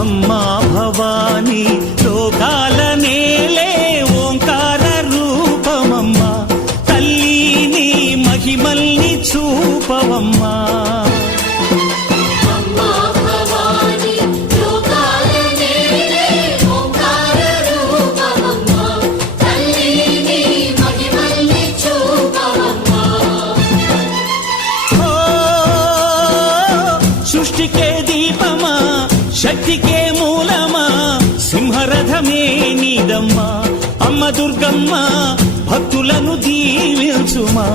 అమ్మా భవానీ లోకాల నేలే ఓంకార రూపమమ్మా తల్లి మహిమల్ని చూపవమ్మా సృష్టికే దీపమా శక్తికే మూలమా సింహరథమే నీదమ్మా అమ్మ దుర్గమ్మ భక్తులను దీవించుమా